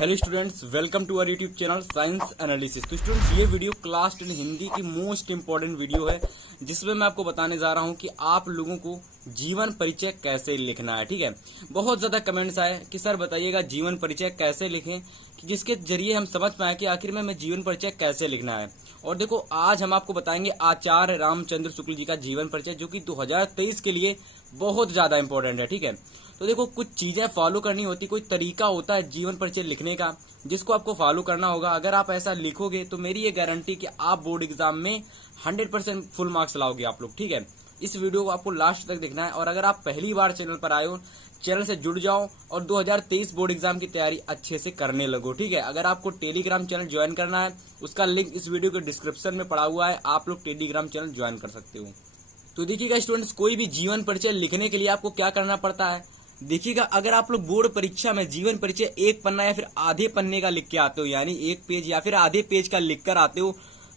Hello students, welcome to our YouTube channel science analysis. तो students, ये video class 10 Hindi की most important video है जिसमें मैं आपको बताने जा रहा हूँ कि आप लोगों को जीवन परिचय कैसे लिखना है। ठीक है, बहुत ज्यादा कमेंट्स आए कि सर बताइएगा जीवन परिचय कैसे लिखें, कि जिसके जरिए हम समझ पाए कि आखिर में जीवन परिचय कैसे लिखना है। और देखो, आज हम आपको बताएंगे आचार्य रामचंद्र शुक्ल जी का जीवन परिचय, जो कि 2023 के लिए बहुत ज्यादा इंपॉर्टेंट है। ठीक है, तो देखो, कुछ चीजें फॉलो करनी होती, कोई तरीका होता है जीवन परिचय लिखने का जिसको आपको फॉलो करना होगा। अगर आप ऐसा लिखोगे तो मेरी ये गारंटी कि आप बोर्ड एग्जाम में 100% फुल मार्क्स लाओगे आप लोग। ठीक है, इस वीडियो को आपको लास्ट तक देखना है। और अगर आप पहली बार चैनल पर आए हो, चैनल से जुड़ जाओ और 2023 बोर्ड एग्जाम की तैयारी अच्छे से करने लगो। ठीक है, अगर आपको टेलीग्राम चैनल ज्वाइन करना है, उसका लिंक इस वीडियो के डिस्क्रिप्शन में पड़ा हुआ है, आप लोग टेलीग्राम चैनल ज्वाइन कर सकते हो। तो देखिएगा स्टूडेंट्स, कोई भी जीवन परिचय लिखने के लिए आपको क्या करना पड़ता है। देखिएगा, अगर आप लोग बोर्ड परीक्षा में जीवन परिचय एक पन्ना या फिर आधे पन्ने का लिख के आते हो, यानी एक पेज या फिर आधे पेज का लिख कर आते हो,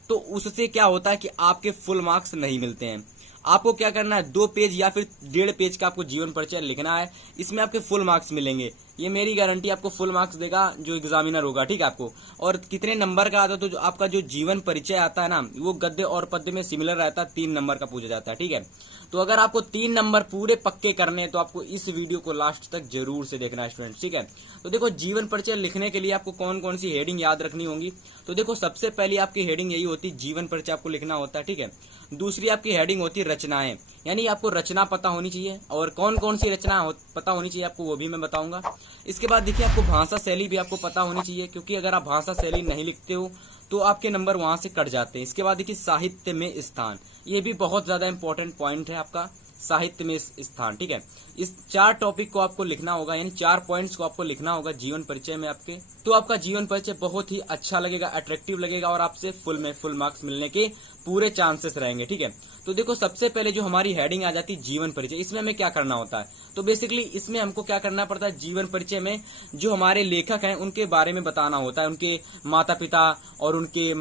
तो उससे क्या होता है कि आपके फुल मार्क्स नहीं मिलते हैं। आपको क्या करना है, 2 पेज या फिर 1.5 पेज का आपको जीवन परिचय लिखना है, इसमें आपके फुल मार्क्स मिलेंगे। ये मेरी गारंटी, आपको फुल मार्क्स देगा जो एग्जामिनर होगा। ठीक है, आपको और कितने नंबर का आता है, तो जो आपका जो जीवन परिचय आता है ना, वो गद्य और पद्य में सिमिलर रहता है, 3 नंबर का पूछा जाता है। ठीक है, तो अगर आपको 3 नंबर पूरे पक्के करने हैं तो आपको इस वीडियो को लास्ट तक जरूर से देखना है स्टूडेंट। ठीक है, तो देखो, जीवन परिचय लिखने के लिए आपको कौन कौन सी हेडिंग याद रखनी होंगी। तो देखो, सबसे पहली आपकी हेडिंग यही होती है, जीवन परिचय आपको लिखना होता है। ठीक है, दूसरी आपकी हेडिंग होती है रचनाएं, यानी आपको रचना पता होनी चाहिए, और कौन कौन सी रचना पता होनी चाहिए आपको वो भी मैं बताऊंगा। इसके बाद देखिए, आपको भाषा शैली भी आपको पता होनी चाहिए, क्योंकि अगर आप भाषा शैली नहीं लिखते हो तो आपके नंबर वहां से कट जाते हैं। इसके बाद देखिए, साहित्य में स्थान, ये भी बहुत ज्यादा इंपॉर्टेंट पॉइंट है आपका, साहित्य में स्थान। ठीक है, इस 4 टॉपिक को आपको लिखना होगा, यानी 4 पॉइंट्स को आपको लिखना होगा जीवन परिचय में आपके। तो आपका जीवन परिचय बहुत ही अच्छा लगेगा, अट्रैक्टिव लगेगा, और आपसे फुल मार्क्स मिलने के पूरे चांसेस रहेंगे। ठीक है, तो देखो, सबसे पहले जो हमारी हेडिंग आ जाती है जीवन परिचय, इसमें हमें क्या करना होता है। तो बेसिकली इसमें हमको क्या करना पड़ता है, जीवन परिचय में जो हमारे लेखक हैं उनके बारे में बताना होता है, उनके माता पिता और उनके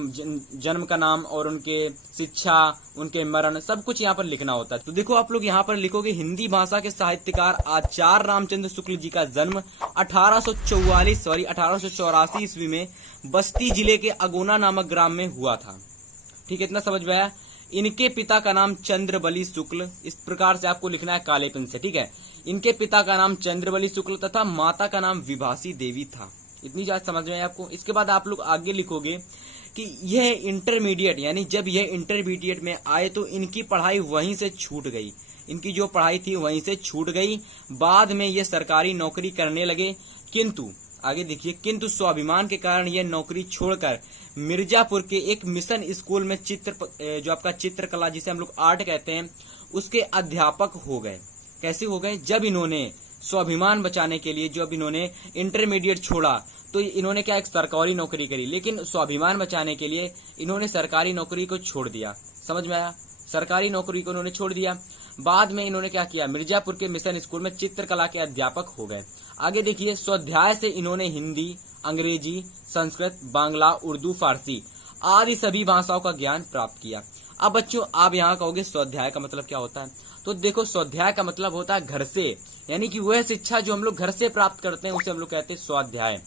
जन्म का नाम और उनके शिक्षा, उनके मरण, सब कुछ यहाँ पर लिखना होता है। तो देखो, आप लोग यहाँ पर लिखोगे, हिंदी भाषा के साहित्यकार आचार्य रामचंद्र शुक्ल जी का जन्म 1884 ईस्वी में बस्ती जिले के अगोना नामक ग्राम में हुआ था। ठीक है, इतना समझ में आया। इनके पिता का नाम चंद्रबली शुक्ल, इस प्रकार से आपको लिखना है काले पेन से। ठीक है, इनके पिता का नाम चंद्रबली शुक्ल तथा माता का नाम विभासी देवी था। इतनी बात समझ में आई आपको। इसके बाद आप लोग आगे लिखोगे कि यह इंटरमीडिएट, यानी जब यह इंटरमीडिएट में आए तो इनकी पढ़ाई वहीं से छूट गई, इनकी जो पढ़ाई थी वहीं से छूट गई। बाद में ये सरकारी नौकरी करने लगे, किंतु आगे देखिए, किंतु स्वाभिमान के कारण यह नौकरी छोड़कर मिर्जापुर के एक मिशन स्कूल में जो आपका चित्रकला, जिसे हम लोग आर्ट कहते हैं, उसके अध्यापक हो गए। कैसे हो गए, जब इन्होंने स्वाभिमान बचाने के लिए, जब इन्होंने इंटरमीडिएट छोड़ा तो इन्होंने क्या, एक सरकारी नौकरी करी, लेकिन स्वाभिमान बचाने के लिए इन्होंने सरकारी नौकरी को छोड़ दिया। समझ में आया, सरकारी नौकरी को इन्होंने छोड़ दिया। बाद में इन्होंने क्या किया, मिर्जापुर के मिशन स्कूल में चित्रकला के अध्यापक हो गए। आगे देखिए, स्वाध्याय से इन्होंने हिंदी, अंग्रेजी, संस्कृत, बांग्ला, उर्दू, फारसी आदि सभी भाषाओं का ज्ञान प्राप्त किया। अब बच्चों, आप यहाँ कहोगे स्वाध्याय का मतलब क्या होता है। तो देखो, स्वाध्याय का मतलब होता है घर से, यानी कि वह शिक्षा जो हम लोग घर से प्राप्त करते हैं उसे हम लोग कहते हैं स्वाध्याय।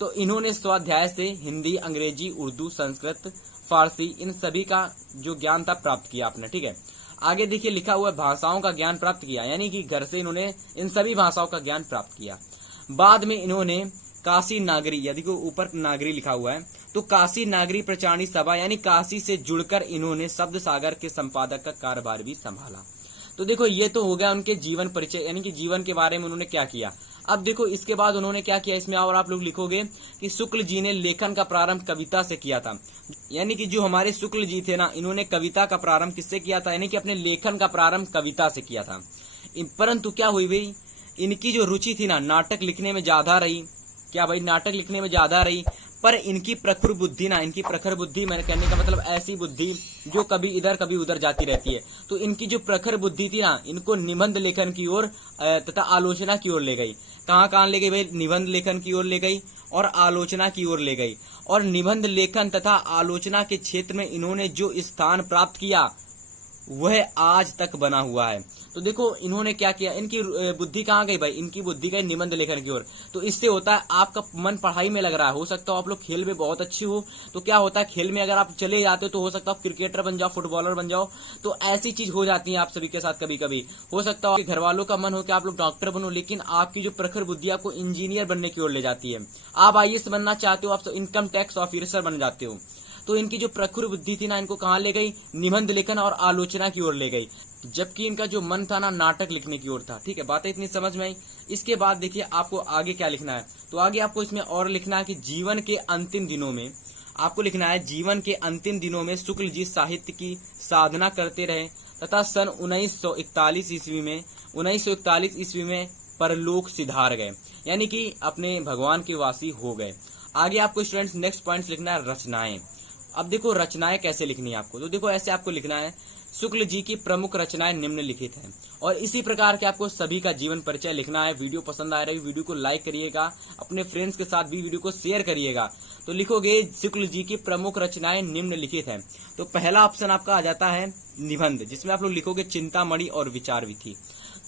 तो इन्होंने स्वाध्याय से हिंदी, अंग्रेजी, उर्दू, संस्कृत, फारसी, इन सभी का जो ज्ञान था प्राप्त किया आपने। ठीक है, आगे देखिए, लिखा हुआ भाषाओं का ज्ञान प्राप्त किया, यानी कि घर से इन्होंने इन सभी भाषाओं का ज्ञान प्राप्त किया। बाद में इन्होंने काशी नागरी, यदि को ऊपर नागरी लिखा हुआ है, तो काशी नागरी प्रचारणी सभा, यानी काशी से जुड़कर इन्होंने शब्द सागर के संपादक का कार्यभार भी संभाला। तो देखो, ये तो हो गया उनके जीवन परिचय, यानी कि जीवन के बारे में उन्होंने क्या किया। अब देखो, इसके बाद उन्होंने क्या किया इसमें, और आप लोग लिखोगे कि शुक्ल जी ने लेखन का प्रारंभ कविता से किया था, यानी कि जो हमारे शुक्ल जी थे ना, इन्होंने कविता का प्रारंभ किससे किया था, यानी कि अपने लेखन का प्रारंभ कविता से किया था। परंतु क्या हुई भाई, इनकी जो रुचि थी ना, नाटक लिखने में ज्यादा रही। क्या भाई, नाटक लिखने में ज्यादा रही, पर इनकी प्रखर बुद्धि ना, इनकी प्रखर बुद्धि, मैंने कहने का मतलब ऐसी बुद्धि जो कभी इधर कभी उधर जाती रहती है, तो इनकी जो प्रखर बुद्धि थी ना, इनको निबंध लेखन की ओर तथा आलोचना की ओर ले गई। कहाँ ले गई भाई, निबंध लेखन की ओर ले गई और आलोचना की ओर ले गई। और निबंध लेखन तथा आलोचना के क्षेत्र में इन्होंने जो स्थान प्राप्त किया वह आज तक बना हुआ है। तो देखो इन्होंने क्या किया, इनकी बुद्धि कहाँ गई भाई, इनकी बुद्धि गई निबंध लेखन की ओर। तो इससे होता है आपका मन पढ़ाई में लग रहा है, हो सकता हो आप लोग खेल में बहुत अच्छी हो, तो क्या होता है खेल में अगर आप चले जाते हो तो हो सकता है आप क्रिकेटर बन जाओ, फुटबॉलर बन जाओ। तो ऐसी चीज हो जाती है आप सभी के साथ कभी कभी। हो सकता है आपके घर वालों का मन हो कि आप लोग डॉक्टर बनो, लेकिन आपकी जो प्रखर बुद्धि आपको इंजीनियर बनने की ओर ले जाती है। आप IAS बनना चाहते हो, आप इनकम टैक्स ऑफिसर बन जाते हो। तो इनकी जो प्रखर बुद्धि थी ना, इनको कहाँ ले गई, निबंध लेखन और आलोचना की ओर ले गई, जबकि इनका जो मन था ना नाटक लिखने की ओर था। ठीक है, बातें इतनी समझ में आई। इसके बाद देखिए आपको आगे क्या लिखना है। तो आगे आपको इसमें और लिखना है कि जीवन के अंतिम दिनों में आपको लिखना है, जीवन के अंतिम दिनों में शुक्ल जी साहित्य की साधना करते रहे तथा सन 1941 ईस्वी में परलोक सिधार गए, यानी कि अपने भगवान के वासी हो गए। आगे आपको स्टूडेंट्स नेक्स्ट पॉइंट्स लिखना है रचनाएं। अब देखो रचनाएं कैसे लिखनी है आपको। तो देखो ऐसे आपको लिखना है, शुक्ल जी की प्रमुख रचनाएं निम्नलिखित हैं। और इसी प्रकार के आपको सभी का जीवन परिचय लिखना है। वीडियो पसंद आ रही, वीडियो को लाइक करिएगा, अपने फ्रेंड्स के साथ भी वीडियो को शेयर करिएगा। तो लिखोगे शुक्ल जी की प्रमुख रचनाएं निम्नलिखित हैं। तो पहला ऑप्शन आपका आ जाता है निबंध, जिसमें आप लोग लिखोगे चिंतामणि और विचार विधि।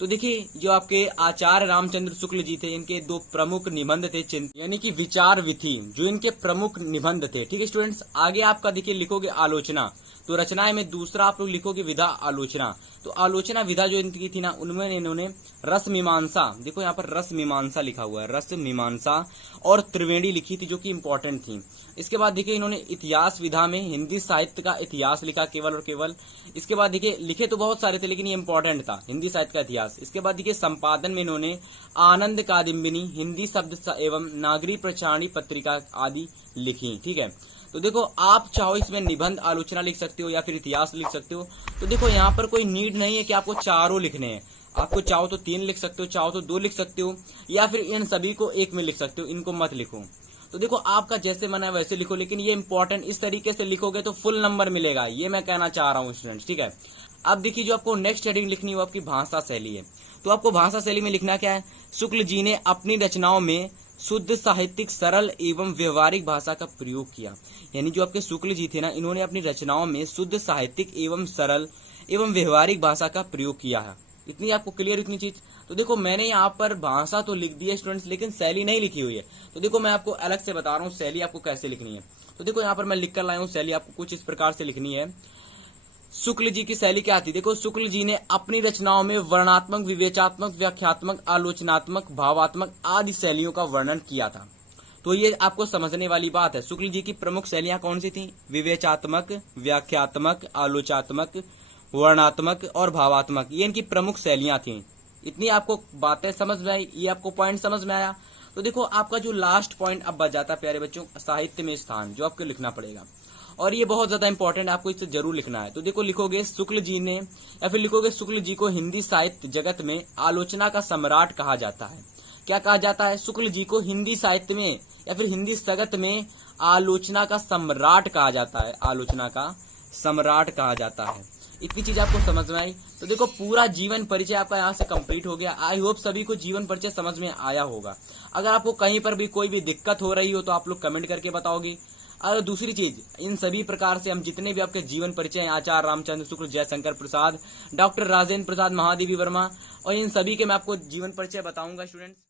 तो देखिए जो आपके आचार्य रामचंद्र शुक्ल जी थे, इनके दो प्रमुख निबंध थे, यानी कि विचार विधि, जो इनके प्रमुख निबंध थे। ठीक है स्टूडेंट्स, आगे आपका देखिए लिखोगे आलोचना। तो रचनाएं में दूसरा आप लोग लिखोगे विधा आलोचना। तो आलोचना विधा जो इनकी थी ना, उनमें इन्होंने रस मीमांसा, देखो यहाँ पर रस मीमांसा लिखा हुआ है, रस मीमांसा और त्रिवेणी लिखी थी, जो कि इंपॉर्टेंट थी। इसके बाद देखिए इन्होंने इतिहास विधा में हिंदी साहित्य का इतिहास लिखा केवल और केवल। इसके बाद देखिए लिखे तो बहुत सारे थे, लेकिन ये इंपॉर्टेंट था हिंदी साहित्य का इतिहास। इसके बाद देखिए संपादन में इन्होंने आनंद कादम्बिनी, हिंदी शब्द एवं नागरी प्रचारणी पत्रिका आदि लिखी। ठीक है, तो देखो आप चाहो इसमें निबंध आलोचना लिख सकते हो या फिर इतिहास लिख सकते हो। तो देखो यहाँ पर कोई नीड नहीं है कि आपको चारों लिखने हैं। आपको चाहो तो 3 लिख सकते हो, चाहो तो 2 लिख सकते हो, या फिर इन सभी को एक में लिख सकते हो, इनको मत लिखो। तो देखो आपका जैसे मन है वैसे लिखो, लेकिन ये इंपॉर्टेंट, इस तरीके से लिखोगे तो फुल नंबर मिलेगा, ये मैं कहना चाह रहा हूँ स्टूडेंट्स। ठीक है, अब देखिए जो आपको नेक्स्ट हेडिंग लिखनी हो आपकी भाषा शैली है। तो आपको भाषा शैली में लिखना क्या है, शुक्ल जी ने अपनी रचनाओं में शुद्ध साहित्यिक सरल एवं व्यवहारिक भाषा का प्रयोग किया। यानी जो आपके शुक्ल जी थे ना, इन्होंने अपनी रचनाओं में शुद्ध साहित्यिक एवं सरल एवं व्यवहारिक भाषा का प्रयोग किया है। इतनी आपको क्लियर इतनी चीज। तो देखो मैंने यहाँ पर भाषा तो लिख दी है स्टूडेंट्स, लेकिन शैली नहीं लिखी हुई है। तो देखो मैं आपको अलग से बता रहा हूँ शैली आपको कैसे लिखनी है। तो देखो यहाँ पर मैं लिख कर लाया हूँ शैली, आपको कुछ इस प्रकार से लिखनी है। शुक्ल जी की शैली क्या थी, देखो शुक्ल जी ने अपनी रचनाओं में वर्णनात्मक, विवेचात्मक, व्याख्यात्मक, आलोचनात्मक, भावात्मक आदि शैलियों का वर्णन किया था। तो ये आपको समझने वाली बात है। शुक्ल जी की प्रमुख शैलियां कौन सी थी, विवेचात्मक, व्याख्यात्मक, आलोचनात्मक, वर्णनात्मक और भावात्मक, ये इनकी प्रमुख शैलियां थी। इतनी आपको बातें समझ में आई, ये आपको पॉइंट समझ में आया। तो देखो आपका जो लास्ट पॉइंट अब बच जाता है प्यारे बच्चों, साहित्य में स्थान, जो आपको लिखना पड़ेगा। और ये बहुत ज्यादा इंपॉर्टेंट है, आपको इसे जरूर लिखना है। तो देखो लिखोगे शुक्ल जी ने, या फिर लिखोगे शुक्ल जी को हिंदी साहित्य जगत में आलोचना का सम्राट कहा जाता है। क्या कहा जाता है, शुक्ल जी को हिंदी साहित्य में या फिर हिंदी जगत में आलोचना का सम्राट कहा जाता है, आलोचना का सम्राट कहा जाता है। इतनी चीज आपको समझ में आई। तो देखो पूरा जीवन परिचय आपका यहाँ से कंप्लीट हो गया। आई होप सभी को जीवन परिचय समझ में आया होगा। अगर आपको कहीं पर भी कोई भी दिक्कत हो रही हो तो आप लोग कमेंट करके बताओगे। और दूसरी चीज, इन सभी प्रकार से हम जितने भी आपके जीवन परिचय हैं, आचार्य रामचंद्र शुक्ल, जयशंकर प्रसाद, डॉक्टर राजेंद्र प्रसाद, महादेवी वर्मा, और इन सभी के मैं आपको जीवन परिचय बताऊंगा स्टूडेंट्स।